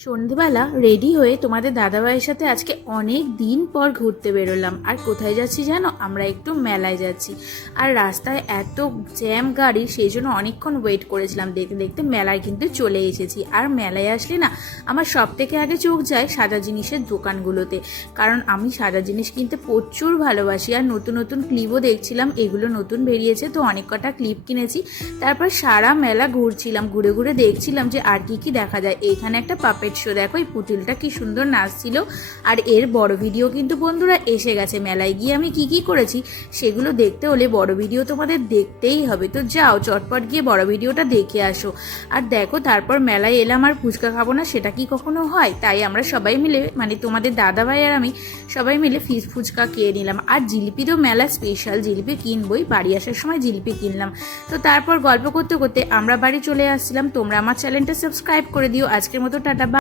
সন্ধেবেলা রেডি হয়ে তোমাদের দাদাভাইয়ের সাথে আজকে অনেক দিন পর ঘুরতে বেরোলাম। আর কোথায় যাচ্ছি জানো? আমরা একটু মেলায় যাচ্ছি। আর রাস্তায় এত জ্যাম গাড়ি, সেই জন্য অনেকক্ষণ ওয়েট করেছিলাম। দেখতে দেখতে মেলায় কিন্তু চলে এসেছি। আর মেলায় আসলে না আমার সব থেকে আগে চোখ যায় সাজা জিনিসের দোকানগুলোতে, কারণ আমি সাজা জিনিস কিনতে প্রচুর ভালোবাসি। আর নতুন নতুন ক্লিপও দেখছিলাম, এগুলো নতুন বেরিয়েছে তো অনেক কটা ক্লিপ কিনেছি। তারপর সারা মেলা ঘুরছিলাম, ঘুরে ঘুরে দেখছিলাম যে আর কি দেখা যায়। এইখানে একটা পাপেট শো, দেখো এই পুতুলটা কি সুন্দর নাচছিল। আর এর বড় ভিডিও কিন্তু বন্ধুরা এসে গেছে। মেলায় গিয়ে আমি কি কি করেছি সেগুলো দেখতে হলে বড় ভিডিও তোমাদের দেখতেই হবে। তো যাও চটপট গিয়ে বড় ভিডিওটা দেখে আসো। আর দেখো তারপর মেলায় এলাম, আর ফুচকা খাবো না সেটা কি কখনো হয়? তাই আমরা সবাই মিলে, মানে তোমাদের দাদাভাই আর আমি সবাই মিলে ফুচকা খেয়ে নিলাম। আর জিলিপি তো মেলা স্পেশাল, জিলিপি কিনবই, বাড়ি আসার সময় জিলিপি কিনলাম। তো তারপর গল্প করতে করতে আমরা বাড়ি চলে আসছিলাম। তোমরা আমার চ্যানেলটা সাবস্ক্রাইব করে দিও। আজকের মতো টাটা।